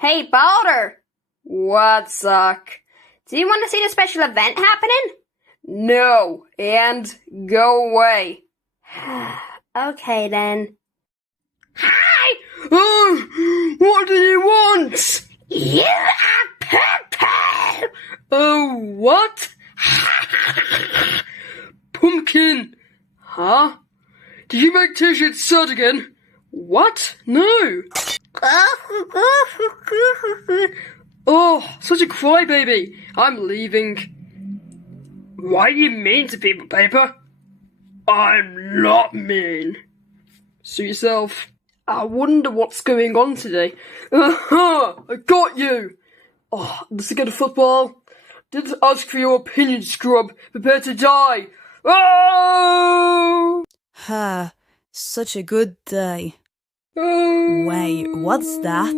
Hey, Balder! What, Zuck? Do you want to see the special event happening? No, and go away. Okay, then. Hi! Oh, what do you want? You are purple! Oh, what? Pumpkin. Huh? Did you make t-shirts sad again? What? No. Oh, such a crybaby. I'm leaving. Why are you mean to people, Paper? I'm not mean. Suit yourself. I wonder what's going on today. Aha! I got you! Oh, let's get a football. Didn't ask for your opinion, scrub. Prepare to die. Oh! Ha, such a good day. Oh! Wait, what's that?